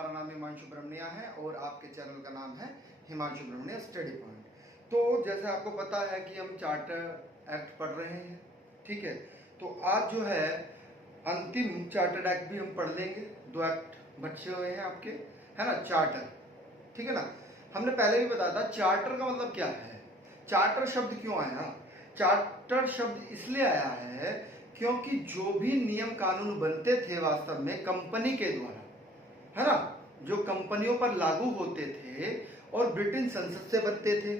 हमारा नाम हिमांशु ब्रह्मण्या है और आपके चैनल का नाम है हिमांशु ब्रह्मण्या स्टडी पॉइंट। तो जैसे आपको पता है कि हम चार्टर एक्ट पढ़ रहे हैं, ठीक है। तो आज जो है अंतिम चार्टर एक्ट भी हम पढ़ लेंगे। 2 एक्ट बचे हुए हैं आपके, है ना, चार्टर, ठीक है ना। हमने पहले भी बताया था चार्टर का मतलब क्या है, चार्टर शब्द क्यों आया। चार्टर शब्द इसलिए आया है क्योंकि जो भी नियम कानून बनते थे वास्तव में कंपनी के द्वारा, है ना, जो कंपनियों पर लागू होते थे और ब्रिटेन संसद से बनते थे,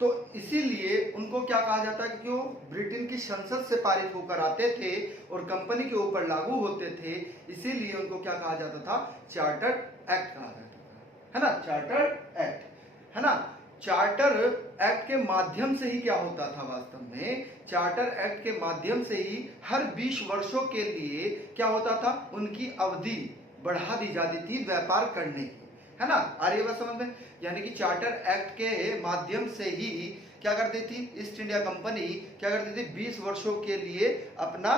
तो इसीलिए उनको क्या कहा जाता है कि वो ब्रिटेन की संसद से पारित होकर आते थे और कंपनी के ऊपर लागू होते थे, इसीलिए उनको क्या कहा जाता था, चार्टर एक्ट कहा जाता था, है ना, चार्टर एक्ट, है ना। चार्टर एक्ट के माध्यम से ही क्या होता था, वास्तव में चार्टर एक्ट के माध्यम से ही हर 20 वर्षों के लिए क्या होता था, उनकी अवधि बढ़ा दी जाती थी व्यापार करने की, है ना। आ रही है बात समझ में। यानी कि चार्टर एक्ट के माध्यम से ही क्या करती थी ईस्ट इंडिया कंपनी, क्या करती थी 20 वर्षों के लिए अपना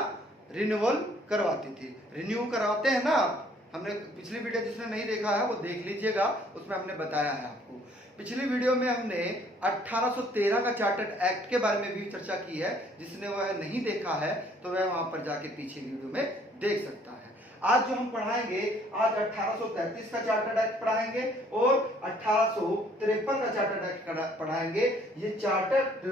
रिन्यूअल करवाती थी। रिन्यू करवाते हैं ना आप, हमने पिछली वीडियो जिसने नहीं देखा है वो देख लीजिएगा, उसमें हमने बताया है आपको। पिछली वीडियो में हमने 1813 का चार्टर्ड एक्ट के बारे में भी चर्चा की है, जिसने वह नहीं देखा है तो वह वहां पर जाके पीछे वीडियो में देख सकता है। आज जो हम पढ़ाएंगे, आज 1833 का चार्टर्ड एक्ट पढ़ाएंगे और 1853 का चार्टर्ड एक्ट पढ़ाएंगे। ये चार्टर्ड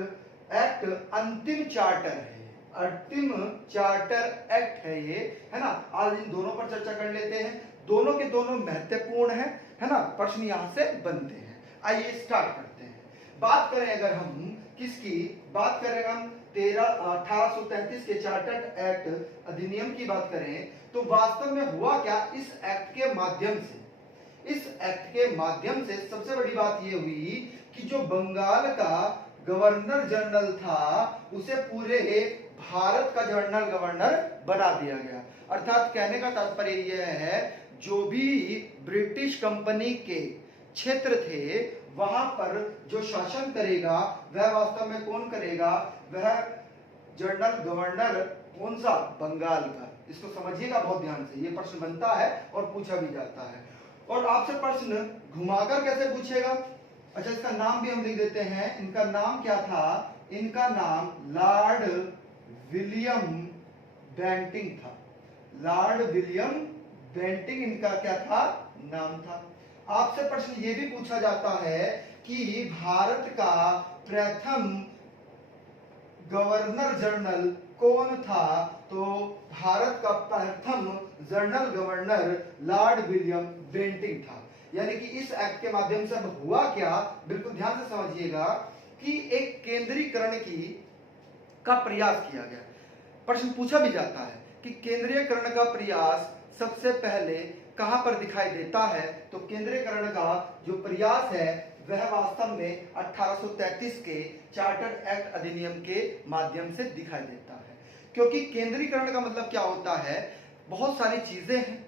एक्ट अंतिम चार्टर है, अंतिम चार्टर एक्ट है ये, है ना। आज इन दोनों पर चर्चा कर लेते हैं, दोनों के दोनों महत्वपूर्ण है ना, प्रश्न यहां से बनते हैं। आइए स्टार्ट करते हैं। बात करें अगर हम किसकी बात करें, हम 1833 के चार्टर्ड एक्ट अधिनियम की बात करें तो वास्तव में हुआ क्या इस एक्ट के माध्यम से। इस एक्ट के माध्यम से सबसे बड़ी बात यह हुई कि जो बंगाल का गवर्नर जनरल था उसे पूरे भारत का जनरल गवर्नर बना दिया गया। अर्थात कहने का तात्पर्य यह है, जो भी ब्रिटिश कंपनी के क्षेत्र थे वहां पर जो शासन करेगा वह वास्तव में कौन करेगा, वह जनरल गवर्नर कौन सा, बंगाल का। इसको समझिएगा बहुत ध्यान से, ये प्रश्न बनता है और पूछा भी जाता है। और आपसे प्रश्न घुमाकर कैसे पूछेगा, अच्छा इसका नाम भी हम लिख देते हैं। इनका नाम क्या था, इनका नाम लॉर्ड विलियम बेंटिंग था। लॉर्ड विलियम बेंटिंग इनका क्या था, नाम था। आपसे प्रश्न ये भी पूछा जाता है कि भारत का प्रथम गवर्नर जनरल कौन था, तो भारत का प्रथम general governor Lord William Bentinck था। यानी कि इस एक्ट के माध्यम से अब हुआ क्या, बिल्कुल ध्यान से समझिएगा कि एक केंद्रीकरण का प्रयास किया गया। प्रश्न पूछा भी जाता है कि केंद्रीयकरण का प्रयास सबसे पहले कहां पर दिखाई देता है, तो केंद्रीयकरण का जो प्रयास है वह वास्तव में 1833 के चार्टर एक्ट अधिनियम के माध्यम से दिखाई देता है। क्योंकि केंद्रीकरण का मतलब क्या होता है, बहुत सारी चीजें हैं,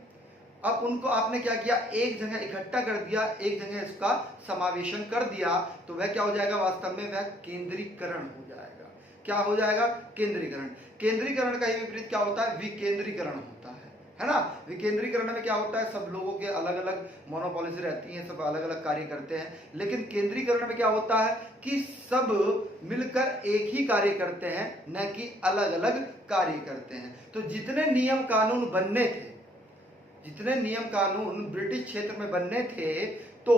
अब उनको आपने क्या किया, एक जगह इकट्ठा कर दिया, एक जगह इसका समावेशन कर दिया, तो वह क्या हो जाएगा, वास्तव में वह केंद्रीकरण हो जाएगा। क्या हो जाएगा, केंद्रीकरण। केंद्रीकरण का ही विपरीत क्या होता है, विकेंद्रीकरण होता है ना। विकेंद्रीकरण में क्या होता है, सब लोगों के अलग अलग मोनोपॉलिसी रहती हैं, सब अलग अलग कार्य करते हैं। लेकिन केंद्रीकरण में क्या होता है कि सब मिलकर एक ही कार्य करते हैं, न कि अलग अलग कार्य करते हैं। तो जितने नियम कानून बनने थे, जितने नियम कानून ब्रिटिश क्षेत्र में बनने थे, तो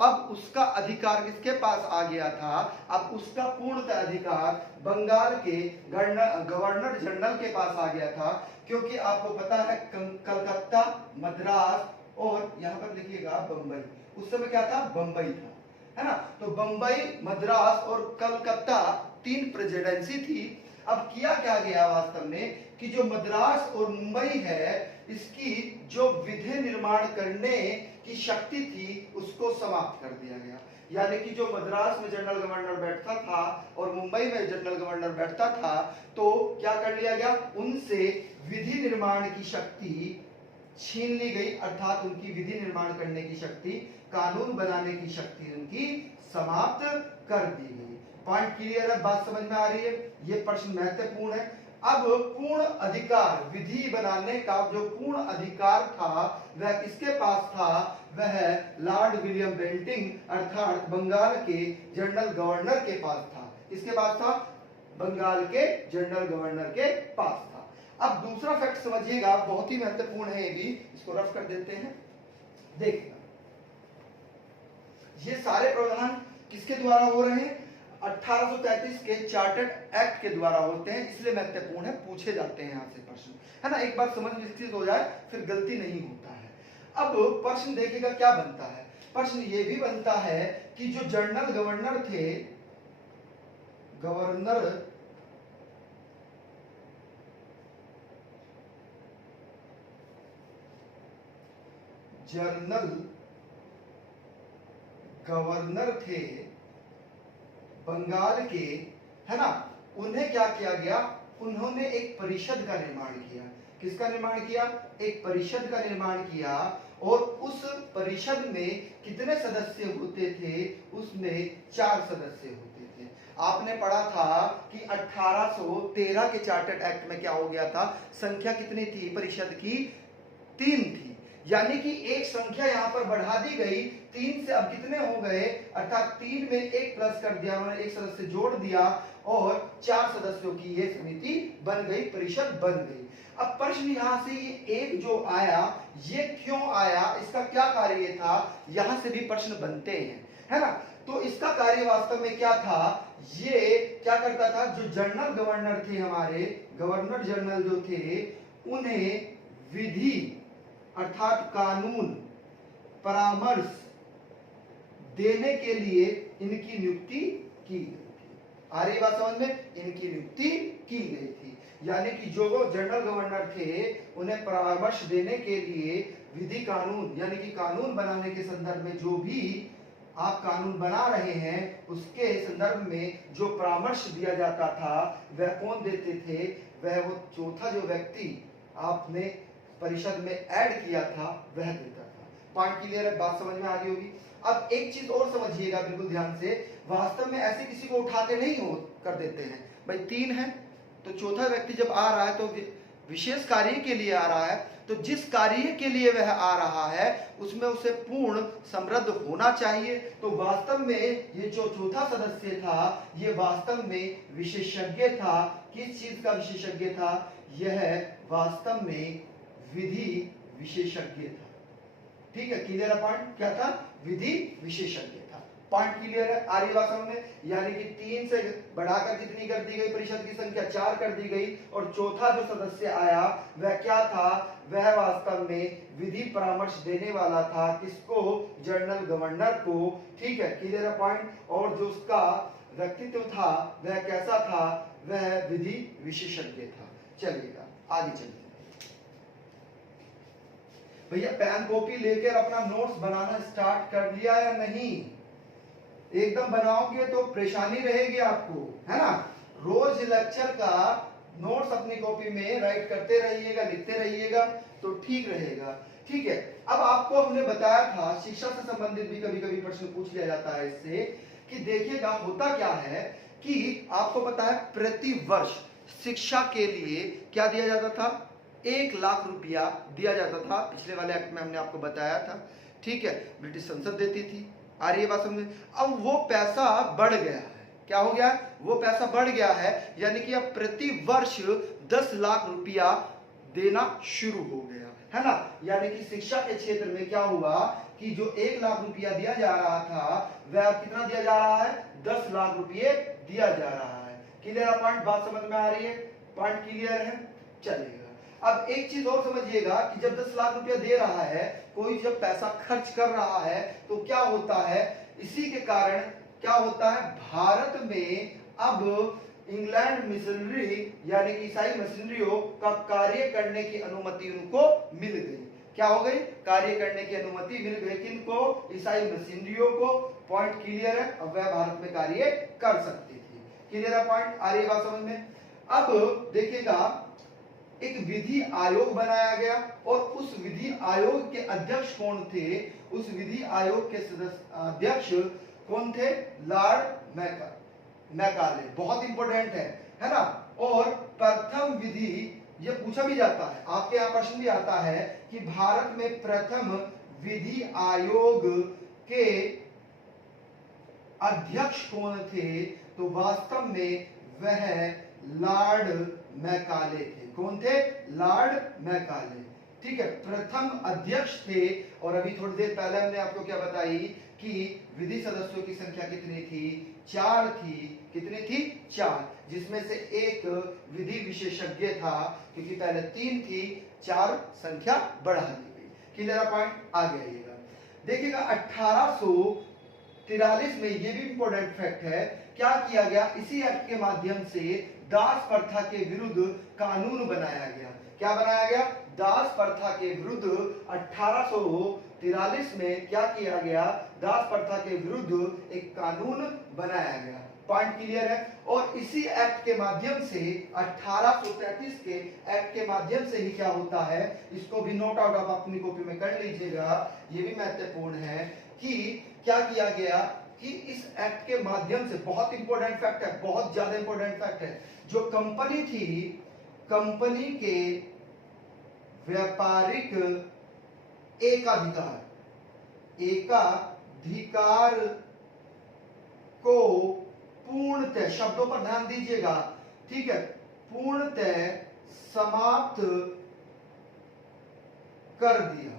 अब उसका अधिकार किसके पास आ गया था, अब उसका पूर्णतः अधिकार बंगाल के गवर्नर जनरल के पास आ गया था। क्योंकि आपको पता है कलकत्ता, मद्रास और यहां पर लिखिएगा बंबई, उस समय क्या था, बंबई था, है ना। तो बंबई, मद्रास और कलकत्ता 3 प्रेसिडेंसी थी। अब किया क्या गया वास्तव में कि जो मद्रास और मुंबई है, इसकी जो विधि निर्माण करने की शक्ति थी उसको समाप्त कर दिया गया। यानी कि जो मद्रास में जनरल गवर्नर बैठता था और मुंबई में जनरल गवर्नर बैठता था, तो क्या कर लिया गया, उनसे विधि निर्माण की शक्ति छीन ली गई। अर्थात उनकी विधि निर्माण करने की शक्ति, कानून बनाने की शक्ति उनकी समाप्त कर दी गई। पॉइंट क्लियर है, बात समझ में आ रही है। ये प्रश्न महत्वपूर्ण है। अब पूर्ण अधिकार, विधि बनाने का जो पूर्ण अधिकार था वह किसके पास था? वह लॉर्ड विलियम बेंटिंग अर्थात बंगाल के जनरल गवर्नर के पास था। किसके पास था? बंगाल के जनरल गवर्नर के पास था। अब दूसरा फैक्ट समझिएगा, बहुत ही महत्वपूर्ण है ये भी, इसको रफ कर देते हैं। देखिए ये सारे प्रावधान किसके द्वारा हो रहे हैं? 1833 के चार्टर्ड एक्ट के द्वारा होते हैं, इसलिए महत्वपूर्ण है, पूछे जाते हैं यहाँ से प्रश्न, है ना। एक बार समझ विकसित हो जाए फिर गलती नहीं होता है। अब प्रश्न देखिएगा क्या बनता है। प्रश्न ये भी बनता है कि जो जनरल गवर्नर थे, गवर्नर जनरल गवर्नर थे बंगाल के, है ना, उन्हें क्या किया गया? उन्होंने एक परिषद का निर्माण किया। किसका निर्माण किया? एक परिषद का निर्माण किया। और उस परिषद में कितने सदस्य होते थे? उसमें 4 सदस्य होते थे। आपने पढ़ा था कि 1813 के चार्टर्ड एक्ट में क्या हो गया था? संख्या कितनी थी परिषद की? 3 थी, यानी कि एक संख्या यहाँ पर बढ़ा दी गई, 3 से अब कितने हो गए? अर्थात 3 में 1 प्लस कर दिया, उन्होंने एक सदस्य जोड़ दिया और 4 सदस्यों की ये समिति बन गई, परिषद बन गई। अब प्रश्न यहाँ से ये एक जो आया, ये क्यों आया? इसका क्या कार्य था? यहाँ से भी प्रश्न बनते हैं, है ना। तो इसका कार्य वास्तव में क्या था? ये क्या करता था? जो जनरल गवर्नर थे, हमारे गवर्नर जनरल जो थे, उन्हें विधि अर्थात कानून परामर्श देने के लिए इनकी नियुक्ति की गई थी। आ रही बात समझ में? इनकी नियुक्ति की गई थी, यानी कि जो जनरल गवर्नर थे उन्हें परामर्श देने के लिए विधि कानून, यानी कि कानून बनाने के संदर्भ में जो भी आप कानून बना रहे हैं उसके संदर्भ में जो परामर्श दिया जाता था वह कौन देते थे? वह वो चौथा जो व्यक्ति आपने परिषद में ऐड किया था वह देता था। पॉइंट क्लियर है? बात समझ में आ गई होगी। अब एक चीज और समझिएगा बिल्कुल ध्यान से, वास्तव में ऐसे किसी को उठाते नहीं हो कर देते हैं। भाई 3 है तो चौथा व्यक्ति जब आ रहा है तो विशेष कार्य के लिए आ रहा है, तो जिस कार्य के लिए वह आ रहा है उसमें उसे पूर्ण समृद्ध होना चाहिए। तो वास्तव में ये जो चौथा सदस्य था ये वास्तव में विशेषज्ञ था। किस चीज का विशेषज्ञ था? यह वास्तव में विधि विशेषज्ञ था। ठीक है, क्लियर है पॉइंट? क्या था? विधि विशेषज्ञ था। पॉइंट क्लियर है? आ रही बात समझ में? यानी कि 3 से बढ़ाकर कितनी कर दी गई? परिषद की संख्या 4 कर दी गई। और चौथा जो सदस्य आया वह क्या था? वह वास्तव में विधि परामर्श देने वाला था। किसको? जनरल गवर्नर को। ठीक है, क्लियर है पॉइंट? और जो उसका व्यक्तित्व था वह कैसा था? वह विधि विशेषज्ञ था। चलिएगा आगे चलिए भैया, पेन कॉपी लेकर अपना नोट्स बनाना स्टार्ट कर लिया या नहीं? एकदम बनाओगे तो परेशानी रहेगी आपको, है ना। रोज लेक्चर का नोट्स अपनी कॉपी में राइट करते रहिएगा, लिखते रहिएगा तो ठीक रहेगा। ठीक है, अब आपको हमने बताया था शिक्षा से संबंधित भी कभी कभी प्रश्न पूछ लिया जाता है इससे, कि देखिएगा होता क्या है कि आपको पता है प्रति वर्ष शिक्षा के लिए क्या दिया जाता था? 1 लाख रुपया दिया जाता था। पिछले वाले एक्ट में हमने आपको बताया था। ठीक है, ब्रिटिश संसद देती थी। आ रही है बात समझ? अब वो पैसा बढ़ गया है। क्या हो गया? वो पैसा बढ़ गया है, यानी कि अब प्रति वर्ष 10 लाख रुपया देना शुरू हो गया, है ना। यानी कि शिक्षा के क्षेत्र में क्या हुआ कि जो 1 लाख रुपया दिया जा रहा था वह कितना दिया जा रहा है? 10 लाख रुपये दिया जा रहा है। क्लियर है पॉइंट? बात समझ में आ रही है? पॉइंट क्लियर है? चलिएगा अब एक चीज और समझिएगा कि जब 10 लाख रुपया दे रहा है, कोई जब पैसा खर्च कर रहा है तो क्या होता है? इसी के कारण क्या होता है? भारत में अब इंग्लैंड मिशनरी यानी कि ईसाई मिशनरियों का कार्य करने की अनुमति उनको मिल गई। क्या हो गई? कार्य करने की अनुमति मिल गई। किनको? ईसाई मिशनरियों को। पॉइंट क्लियर है? अब वह भारत में कार्य कर सकती थी। क्लियर है पॉइंट? आ रही बात समझ में? अब देखिएगा एक विधि आयोग बनाया गया और उस विधि आयोग के अध्यक्ष कौन थे? उस विधि आयोग के सदस्य अध्यक्ष कौन थे? Lord Macaulay. बहुत इंपॉर्टेंट है ना। और प्रथम विधि, ये पूछा भी जाता है, आपके यहाँ प्रश्न भी आता है कि भारत में प्रथम विधि आयोग के अध्यक्ष कौन थे, तो वास्तव में वह लॉर्ड मैकाले थे। कौन थे? Lord Macaulay. ठीक है, प्रथम अध्यक्ष थे। और अभी थोड़ी देर पहले हमने आपको क्या बताई कि विधि सदस्यों की संख्या कितनी थी? 4 थी। कितनी थी? 4, जिसमें से एक विधि विशेषज्ञ था, क्योंकि पहले 3 थी, 4 संख्या बढ़ा दी गई। Clear point? आगे आइएगा, देखिएगा 1843 में, ये भी इंपॉर्टेंट फैक्ट है, क्या किया गया? इसी एक्ट के माध्यम से दास प्रथा के विरुद्ध कानून बनाया गया। क्या बनाया गया? दास प्रथा के विरुद्ध 1843 में क्या किया गया? दास प्रथा के विरुद्ध एक कानून बनाया गया। पॉइंट क्लियर है? और इसी एक्ट के माध्यम से 1833 के एक्ट के माध्यम से ही क्या होता है, इसको भी नोट आउट आप अपनी कॉपी में कर लीजिएगा, ये भी महत्वपूर्ण है कि क्या किया गया कि इस एक्ट के माध्यम से, बहुत इंपॉर्टेंट फैक्ट है, बहुत ज्यादा इंपॉर्टेंट फैक्ट है, जो कंपनी थी, कंपनी के व्यापारिक एकाधिकार को पूर्णतः, शब्दों पर ध्यान दीजिएगा, ठीक है, पूर्णतः समाप्त कर दिया,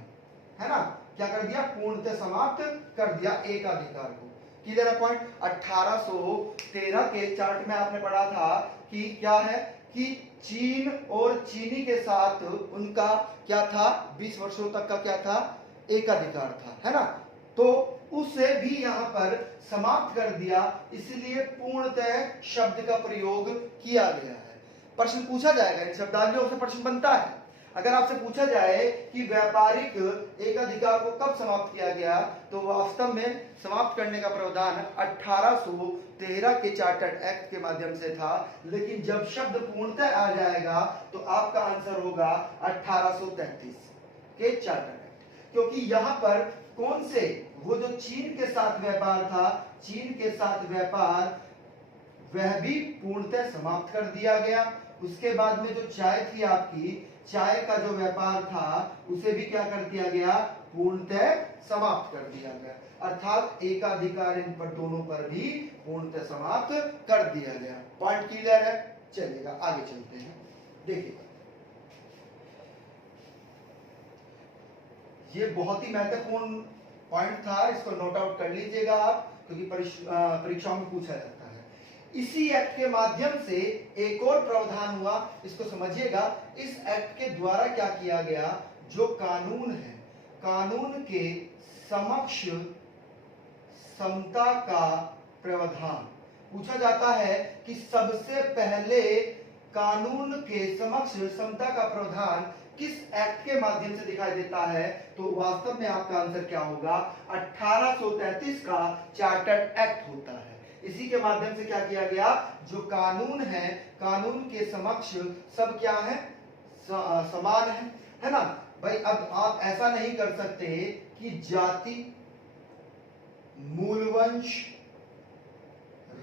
है ना? क्या कर दिया? पूर्णतः समाप्त कर दिया एकाधिकार को। क्लियर है पॉइंट? 1813 के चार्ट में आपने पढ़ा था कि क्या है कि चीन और चीनी के साथ उनका क्या था? 20 वर्षों तक का क्या था? एकाधिकार था, है ना? तो उसे भी यहां पर समाप्त कर दिया, इसलिए पूर्णतः शब्द का प्रयोग किया गया है। प्रश्न पूछा जाएगा, इन शब्दावलियों से प्रश्न बनता है। अगर आपसे पूछा जाए कि व्यापारिक एकाधिकार को कब समाप्त किया गया, तो वास्तव में समाप्त करने का प्रावधान 1813 के चार्टर्ड एक्ट के माध्यम से था, लेकिन जब शब्द पूर्णतः आ जाएगा तो आपका आंसर होगा 1833 के चार्टर्ड एक्ट, क्योंकि यहां पर कौन से, वो जो चीन के साथ व्यापार था, चीन के साथ व्यापार वह भी पूर्णतः समाप्त कर दिया गया। उसके बाद में जो चाय थी आपकी, चाय का जो व्यापार था, उसे भी क्या कर दिया गया? पूर्णतः समाप्त कर दिया गया। अर्थात एकाधिकार इन पर दोनों पर भी पूर्णतः समाप्त कर दिया गया। पॉइंट क्लियर है? चलिएगा आगे चलते हैं। देखिए, ये बहुत ही महत्वपूर्ण पॉइंट था, इसको नोट आउट कर लीजिएगा आप, क्योंकि परीक्षाओं में पूछा जाता है। इसी एक्ट के माध्यम से एक और प्रावधान हुआ, इसको समझिएगा। इस एक्ट के द्वारा क्या किया गया? जो कानून है, कानून के समक्ष समता का प्रावधान। पूछा जाता है कि सबसे पहले कानून के समक्ष समता का प्रावधान किस एक्ट के माध्यम से दिखाई देता है, तो वास्तव में आपका आंसर क्या होगा? 1833 का चार्टर्ड एक्ट होता है। इसी के माध्यम से क्या किया गया? जो कानून है, कानून के समक्ष सब क्या है? समान है ना भाई? अब आप ऐसा नहीं कर सकते कि जाति, मूलवंश,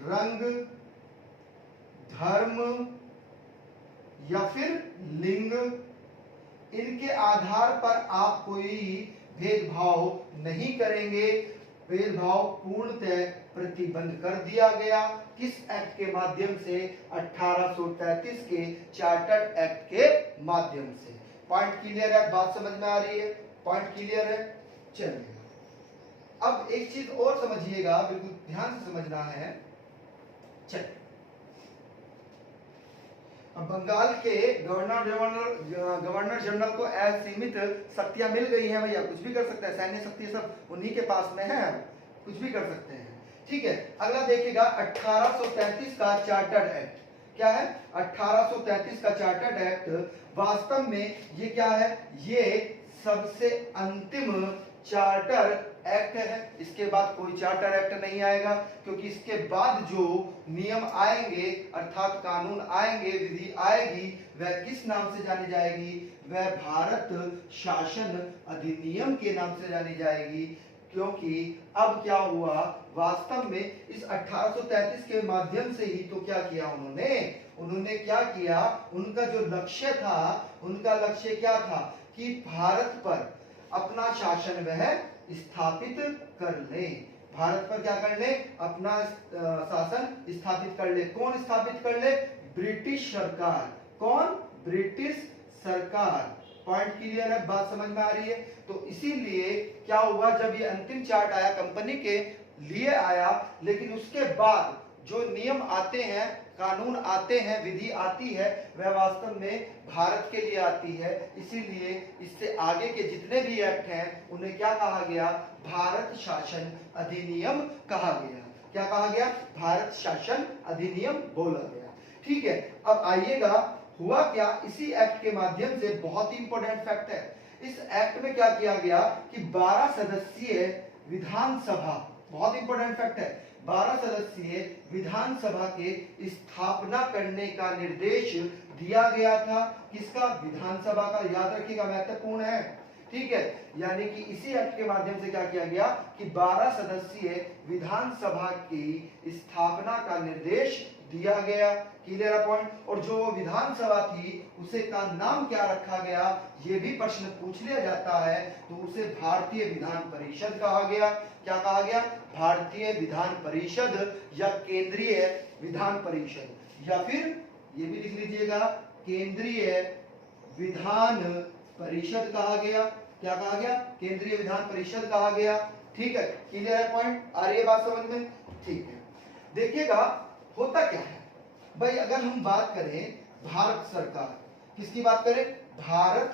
रंग, धर्म या फिर लिंग, इनके आधार पर आप कोई भेदभाव नहीं करेंगे। भेदभाव पूर्णतः प्रतिबंध कर दिया गया। किस एक्ट के माध्यम से? 1833 के चार्टर्ड एक्ट के माध्यम से। पॉइंट क्लियर है? बात समझ में आ रही है? पॉइंट क्लियर है? चलिए, अब एक चीज और समझिएगा, बिल्कुल ध्यान से समझना है। चलिए, बंगाल के गवर्नर जनरल को असीमित शक्तियां मिल गई हैं भैया, कुछ भी कर सकते हैं, सैन्य शक्ति सब उन्हीं के पास में है, कुछ भी कर सकते हैं। ठीक है, अगला देखिएगा 1833 का चार्टर्ड एक्ट। क्या है? 1833 का चार्टर्ड एक्ट वास्तव में ये क्या है? ये सबसे अंतिम चार्टर एक्ट है। इसके बाद कोई चार्टर एक्ट नहीं आएगा, क्योंकि इसके बाद जो नियम आएंगे, अर्थात कानून आएंगे, विधि आएगी, वह किस नाम से जानी जाएगी? वह भारत शासन अधिनियम के नाम से जानी जाएगी। क्योंकि अब क्या हुआ, वास्तव में इस 1833 के माध्यम से ही तो क्या किया उन्होंने? उन्होंने क्या किया, उनका जो लक्ष्य था, उनका लक्ष्य क्या था कि भारत पर अपना शासन वह स्थापित कर ले, भारत पर क्या कर ले, अपना शासन स्थापित कर ले। कौन स्थापित कर ले, ब्रिटिश सरकार। कौन, ब्रिटिश सरकार। पॉइंट क्लियर है, बात समझ में आ रही है। तो इसीलिए क्या हुआ, जब ये अंतिम चार्ट आया कंपनी के लिए आया, लेकिन उसके बाद जो नियम आते हैं, कानून आते हैं, विधि आती है, वह वास्तव में भारत के लिए आती है। इसीलिए इससे आगे के जितने भी एक्ट हैं उन्हें क्या कहा गया, भारत शासन अधिनियम कहा गया। क्या कहा गया, भारत शासन अधिनियम बोला गया। ठीक है, अब आइएगा हुआ क्या, इसी एक्ट के माध्यम से बहुत ही इंपॉर्टेंट फैक्ट है, इस एक्ट में क्या किया गया कि 12 सदस्यीय विधानसभा, बहुत इंपॉर्टेंट फैक्ट है, 12 सदस्यीय विधानसभा के स्थापना करने का निर्देश दिया गया था। किसका, विधानसभा का, याद रखिएगा महत्वपूर्ण है। ठीक है, यानी कि इसी एक्ट के माध्यम से क्या किया गया कि 12 सदस्यीय विधानसभा की स्थापना का निर्देश दिया गया। Clear point. और जो विधानसभा थी उसे का नाम क्या रखा गया, ये भी प्रश्न पूछ लिया जाता है, तो उसे भारतीय विधान परिषद कहा गया। क्या कहा गया, भारतीय विधान परिषद या केंद्रीय विधान परिषद, या फिर ये भी लिख लीजिएगा केंद्रीय विधान परिषद कहा गया। क्या कहा गया, केंद्रीय विधान परिषद कहा गया। ठीक है, क्लियर है पॉइंट, आ रही है बात समझ में। ठीक है, देखिएगा होता क्या है भाई, अगर हम बात करें भारत सरकार, किसकी बात करें, भारत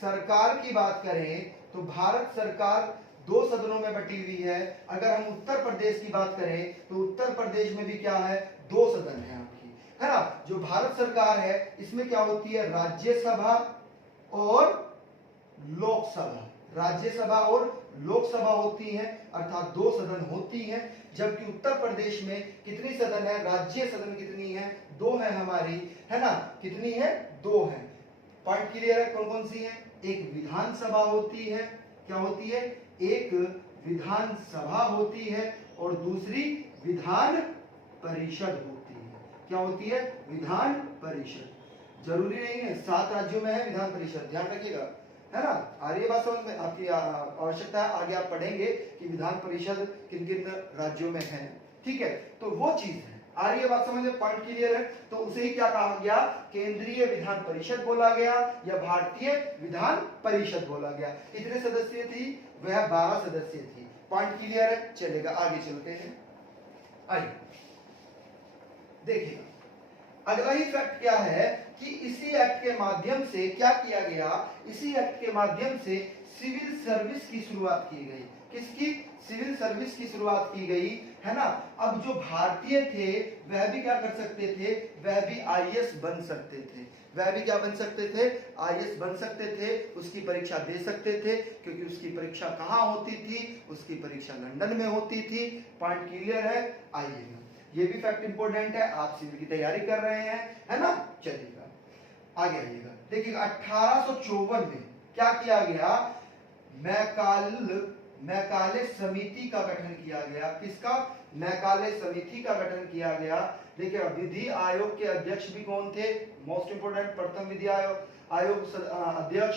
सरकार की बात करें, तो भारत सरकार 2 सदनों में बटी हुई है। अगर हम उत्तर प्रदेश की बात करें तो उत्तर प्रदेश में भी क्या है, 2 सदन है आपकी, है ना। जो भारत सरकार है इसमें क्या होती है, राज्यसभा और लोकसभा, राज्यसभा और लोकसभा होती है, अर्थात 2 सदन होती हैं। जबकि उत्तर प्रदेश में कितनी सदन है, राज्य सदन कितनी है, 2 है हमारी, है ना, कितनी है, 2 है। पॉइंट क्लियर है, कौन कौन सी है, एक विधानसभा होती है, क्या होती है, एक विधानसभा होती है और दूसरी विधान परिषद होती है। क्या होती है, विधान परिषद। जरूरी नहीं है 7 राज्यों में है विधान परिषद, ध्यान रखिएगा, है ना। आ रही है बात समझ में, आपकी आवश्यकता है, आगे आप पढ़ेंगे कि विधान परिषद किन किन राज्यों में है। ठीक है, तो वो चीज है, आ रही है बात समझ में, पॉइंट क्लियर है। तो उसे ही क्या कहा गया, केंद्रीय विधान परिषद बोला गया या भारतीय विधान परिषद बोला गया। कितने सदस्य थी, वह 12 सदस्य थी। पॉइंट क्लियर है, चलेगा, आगे चलते हैं। आइए देखिएगा, अगला ही फैक्ट क्या है कि इसी एक्ट के माध्यम से क्या किया गया, इसी एक्ट के माध्यम से सिविल सर्विस की शुरुआत की गई। किसकी, सिविल सर्विस की शुरुआत की गई, है ना। अब जो भारतीय थे वह भी क्या कर सकते थे, वह भी आईएएस बन सकते थे, वह भी क्या बन सकते थे, आईएएस बन सकते थे, उसकी परीक्षा दे सकते थे, क्योंकि उसकी परीक्षा कहाँ होती थी, उसकी परीक्षा लंदन में होती थी। पॉइंट क्लियर है, आइएगा, ये भी फैक्ट इंपॉर्टेंट है, आप सिविल की तैयारी कर रहे हैं, है ना। चलिएगा आगे आइएगा, देखिएगा 1854 में क्या किया गया, मैकाले समिति का गठन किया गया। किसका, मैकाले समिति का गठन किया गया। देखिए विधि आयोग के अध्यक्ष भी कौन थे, मोस्ट इंपोर्टेंट, प्रथम विधि आयोग अध्यक्ष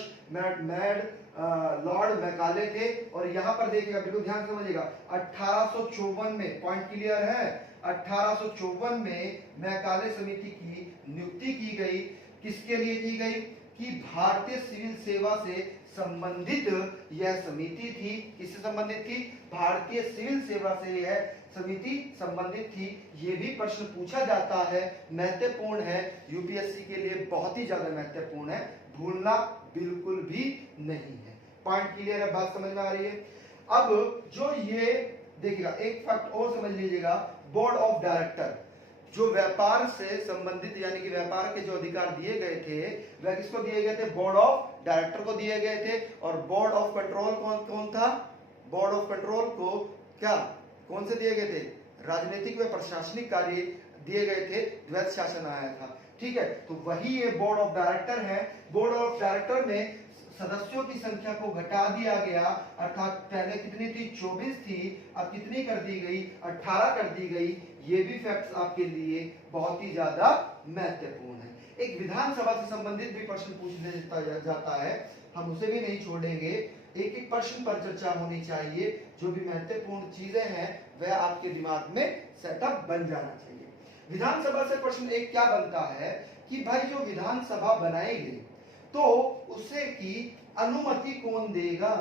लॉर्ड मैकाले थे। और यहाँ पर देखिएगा, बिल्कुल ध्यान समझिएगा, 1854 में, पॉइंट क्लियर है, 1854 में मैकाले समिति की नियुक्ति की गई। किसके लिए की गई, कि भारतीय सिविल सेवा से संबंधित यह समिति थी। किससे संबंधित थी, भारतीय सिविल सेवा से यह समिति संबंधित थी। ये भी प्रश्न पूछा जाता है, महत्वपूर्ण है, यूपीएससी के लिए बहुत ही ज्यादा महत्वपूर्ण है, भूलना बिल्कुल भी नहीं है। पॉइंट क्लियर है, बात समझ में आ रही है। अब जो ये देखिएगा, एक फैक्ट और समझ लीजिएगा, बोर्ड ऑफ डायरेक्टर, जो व्यापार से संबंधित यानी कि व्यापार के जो अधिकार दिए गए थे वह किसको दिए गए थे, बोर्ड ऑफ डायरेक्टर को दिए गए थे। और बोर्ड ऑफ कंट्रोल कौन था, बोर्ड ऑफ कंट्रोल को क्या, कौन से दिए गए थे, राजनीतिक व प्रशासनिक कार्य दिए गए थे, द्वैत शासन आया था। ठीक है, तो वही ये बोर्ड ऑफ डायरेक्टर है। बोर्ड ऑफ डायरेक्टर में सदस्यों की संख्या को घटा दिया गया, अर्थात पहले कितनी थी 24 थी, अब कितनी कर दी गई 18 कर दी गई। ये भी फैक्ट्स आपके लिए बहुत ही ज्यादा महत्वपूर्ण है। एक विधानसभा से संबंधित भी प्रश्न पूछ जाता है, हम उसे भी नहीं छोड़ेंगे। एक एक प्रश्न पर चर्चा होनी चाहिए, जो भी महत्वपूर्ण चीजें हैं वह आपके दिमाग में सेटअप बन जाना चाहिए। विधानसभा से प्रश्न एक क्या बनता है कि भाई जो विधानसभा बनाई गई तो उसे की अनुमति कौन देगा।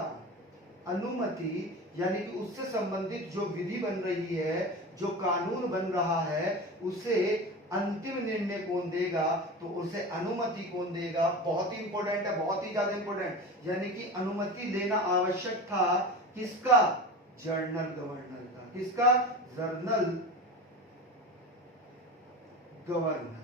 अनुमति यानी कि उससे संबंधित जो विधि बन रही है, जो कानून बन रहा है, उसे अंतिम निर्णय कौन देगा, तो उसे अनुमति कौन देगा। बहुत ही इंपॉर्टेंट है, बहुत ही ज्यादा इंपॉर्टेंट। यानी कि अनुमति लेना आवश्यक था किसका, जनरल गवर्नर का। किसका, जनरल गवर्नर,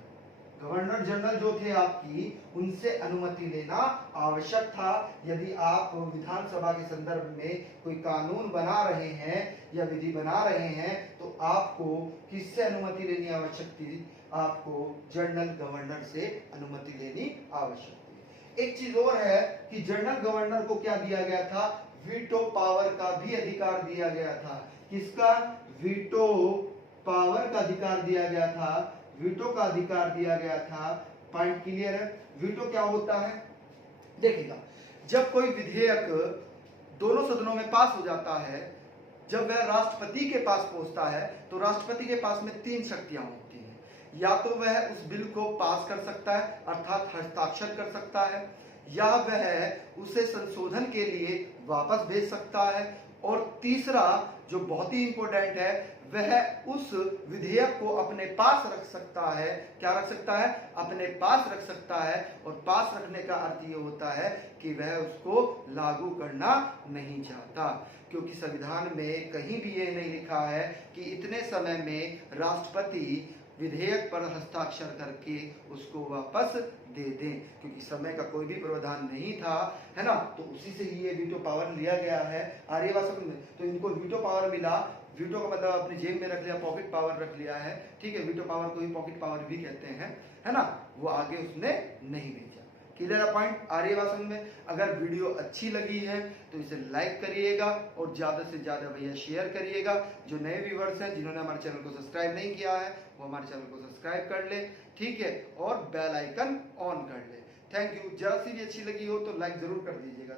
गवर्नर जनरल जो थे आपकी, उनसे अनुमति लेना आवश्यक था। यदि आप विधानसभा के संदर्भ में कोई कानून बना रहे हैं या विधि बना रहे हैं तो आपको किससे अनुमति लेनी आवश्यक थी, आपको जनरल गवर्नर से अनुमति लेनी आवश्यक थी। एक चीज और है कि जनरल गवर्नर को क्या दिया गया था, वीटो पावर का भी अधिकार दिया गया था। किसका, वीटो पावर का अधिकार दिया गया था, वीटो का अधिकार दिया गया था। पॉइंट क्लियर है। वीटो क्या होता है, देखिएगा, जब कोई विधेयक दोनों सदनों में पास हो जाता है, जब वह राष्ट्रपति के पास पहुंचता है तो राष्ट्रपति के पास में 3 शक्तियां होती हैं। या तो वह उस बिल को पास कर सकता है, अर्थात हस्ताक्षर कर सकता है, या वह उसे संशोधन के लिए वापस भेज सकता है, और तीसरा जो बहुत ही इंपॉर्टेंट है, वह उस विधेयक को अपने पास रख सकता है। क्या रख सकता है, अपने पास रख सकता है। और पास रखने का अर्थ ये होता है कि वह उसको लागू करना नहीं चाहता, क्योंकि संविधान में कहीं भी ये नहीं लिखा है कि इतने समय में राष्ट्रपति विधेयक पर हस्ताक्षर करके उसको वापस दे दें, क्योंकि समय का कोई भी प्रावधान नहीं था, है ना। तो उसी से ये वीटो पावर लिया गया है आर्यवासम में। तो इनको वीटो पावर मिला, वीटो का मतलब अपनी जेब में रख लिया, पॉकेट पावर रख लिया है, ठीक है। वीटो पावर को ही पॉकेट पावर भी कहते हैं, है ना। वो आगे उसने नहीं भेजा। क्लियर है पॉइंट आर्यवासन में। अगर वीडियो अच्छी लगी है तो इसे लाइक करिएगा और ज्यादा से ज्यादा भैया शेयर करिएगा। जो नए व्यूवर्स हैं, जिन्होंने हमारे चैनल को सब्सक्राइब नहीं किया है, वो हमारे चैनल को सब्सक्राइब कर ले, ठीक है, और बेल आइकन ऑन कर ले। Thank you. जरा सी भी अच्छी लगी हो तो लाइक जरूर कर दीजिएगा।